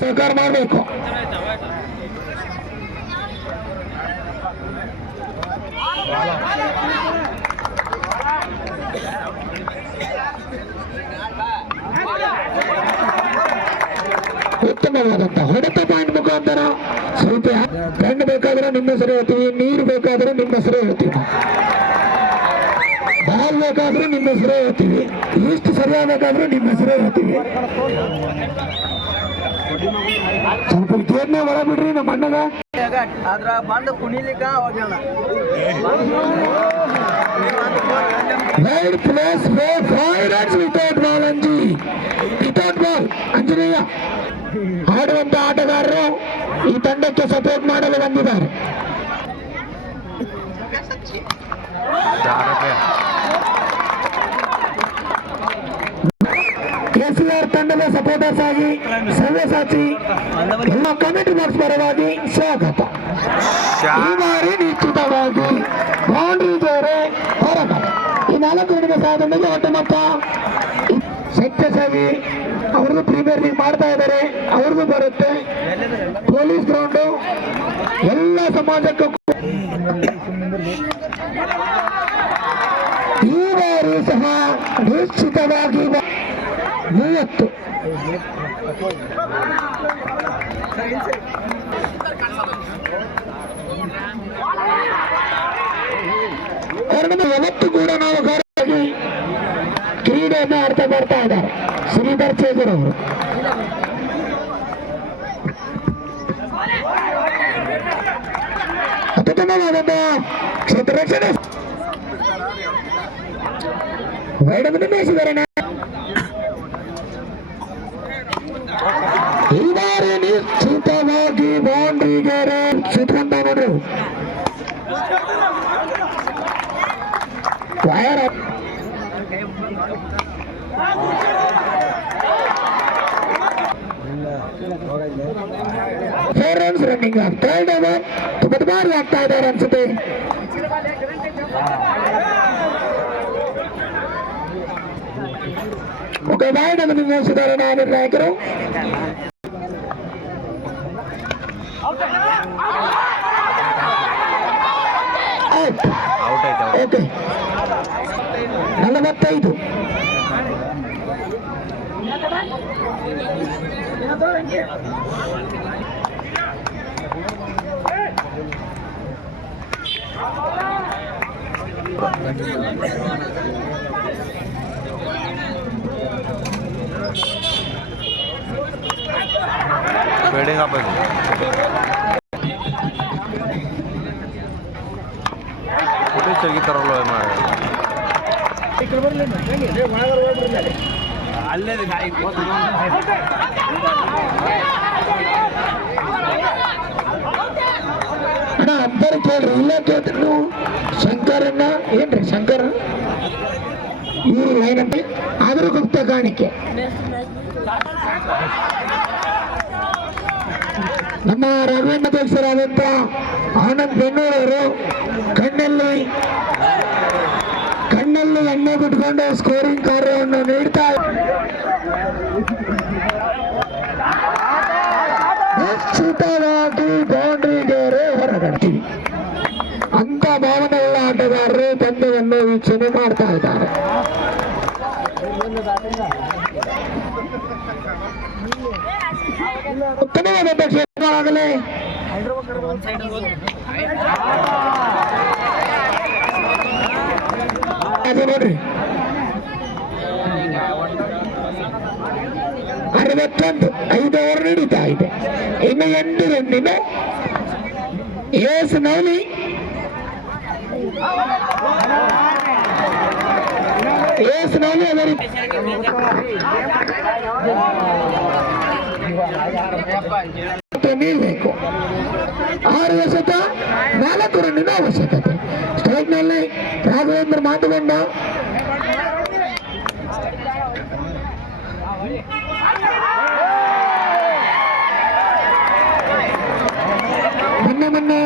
ಸಹಕಾರ ಮಾಡಬೇಕು. ಉತ್ತಮವಾದಂತ ಹೊಡೆತ ಪಾಯಿಂಟ್ ಮುಖಾಂತರ ಸ್ವಲ್ಪ ಪೆನ್ ಬೇಕಾದ್ರೆ ನಿಮ್ಮ ಹೆಸರು ಹೇಳ್ತೀವಿ, ನೀರು ಬೇಕಾದ್ರೆ ನಿಮ್ಮ ಹೆಸರು ಹೇಳ್ತೀವಿ, ಬಾಲ್ ಬೇಕಾದ್ರೂ ನಿಮ್ಮ ಹೆಸರು ಹೇಳ್ತೀವಿ, ಇಷ್ಟು ಸರಿಯಾಗಬೇಕಾದ್ರೂ ನಿಮ್ಮ ಹೆಸರು ಹೇಳ್ತೀವಿ. ಸ್ವಲ್ಪ ಗೇಮ್ನೇ ಒಳ ಬಿಡ್ರಿ ನಮ್ಮ ಅಣ್ಣಗ. ಅದ್ರ ಬಂದು ಕುಣಿಲಿಕ್ಕ ರೈಡ್ ಪ್ಲೇಸ್ ವೇ 5 runs without ball without ball Anjaneya ಆಡುವಂತ ಆಟಗಾರರು ಈ ತಂಡಕ್ಕೆ ಸಪೋರ್ಟ್ ಮಾಡಲು ಬಂದಿದ್ದಾರೆ. KCR ತಂಡದ ಸಪೋರ್ಟರ್ಸ್ ಆಗಿ ಸವ್ಯಸಾಚಿ ಎಲ್ಲ ಕಮಿಟಿ ಬಾಕ್ಸ್ ಪರವಾಗಿ ಸ್ವಾಗತ. ಈ ಬಾರಿ ನಿಶ್ಚಿತವಾಗಿ ಬೌಂಡ್ರಿ ಬೇರೆ ಹೊರಗಡೆ ಈ 4 ಗಂಟೆಗೆ ಸಾಧನೆಗೆ ಒಟ್ಟು ಮೊತ್ತ ಸತ್ಯಸಾಗಿ ಅವ್ರದ್ದು ಪ್ರೀಮಿಯರ್ ಲೀಗ್ ಮಾಡ್ತಾ ಇದ್ದಾರೆ, ಅವ್ರಿಗೂ ಬರುತ್ತೆ. ಪೊಲೀಸ್ ಗ್ರೌಂಡು ಎಲ್ಲ ಸಮಾಜಕ್ಕೂ ಈ ಬಾರಿ ಸಹ ನಿಶ್ಚಿತವಾಗಿ 30 ಯಾವತ್ತು ಕೂಡ ನಾವು ಗೌರವಾಗಿ ಕ್ರೀಡೆಯನ್ನು ಆಡ್ತಾ ಬರ್ತಾ ಇದ್ದಾರೆ ಶ್ರೀಧರ್ ಚೇಗರ್ ಅವರು. ಅತ್ಯುತ್ತಮವಾದಂತ ಕ್ಷೇತ್ರ ರಕ್ಷಣೆ ವೈಡವನ್ನು ಮೇಯಿಸಿದ್ದಾರೆ. ಈ ಬಾರಿ ನಿಶ್ಚಿತವಾಗಿ ಬೌಂಡ್ರಿಗೆ ಸುತ್ತಂತ ನೋಡ್ರಿ wire 4 runs running third over. ತುಂಬ ಬಾರಿ ಆಗ್ತಾ ಇದ್ದಾರೆ ಅನ್ಸುತ್ತೆ. ಓಕೆ, ವೈಡ್ ಅನ್ನು ನಿರ್ಣಯಿಸಿದ್ದಾರೆ ನಿರ್ಣಾಯಕರು. ಓಕೆ, 45 वेडिंग आप की तरह लो ಅಂಬರ್ ಕೇಳ್ರಿ, ಇಲ್ಲ ಕೇಳ್ರಿ. ಶಂಕರನ್ನ ಏನ್ರಿ ಶಂಕರ ಇವ್ರು ಏನಂತೆ ಆದ್ರೂ ಗುಪ್ತ ಕಾಣಿಕೆ. ನಮ್ಮ ರಾಘವೇಂದ್ರ ಅಧ್ಯಕ್ಷರಾದಂತ ಆನಂದ್ ಬೆನ್ನೂರವರು ಕಣ್ಣಲ್ಲಿ ಎಣ್ಣೆ ಬಿಟ್ಕೊಂಡು ಸ್ಕೋರಿಂಗ್ ಕಾರ್ಯವನ್ನು ನೀಡ್ತಾ ನಿಶ್ಚಿತವಾಗಿ ಬೌಂಡ್ರಿಗೆ ಹೊರಗಡ್ತೀವಿ ಅಂತ ಭಾವನೆಗಳ ಆಟಗಾರರು ಪಂದ್ಯವನ್ನು ವೀಕ್ಷಣೆ ಮಾಡ್ತಾ ಇದ್ದಾರೆ. ಉತ್ತಮವಾದ ಕ್ಷೇತ್ರವಾಗಲೇ ನೋಡ್ರಿ 61 5 ಓವರ್ ನಡೀತಾ ಇದೆ. ಇನ್ನು 8 ರನ್ನಿನ ಎಸ್ ನವಲಿ ನೀಡಬೇಕು. 6 ಎಸೆತ 4 ರನ್ನಿನ ಅವಶ್ಯಕತೆ. ಸ್ಟ್ರೈಕ್ ನಲ್ಲಿ ರಾಘವೇಂದ್ರ ಮಾತುಗೊಂಡ ಮೊನ್ನೆ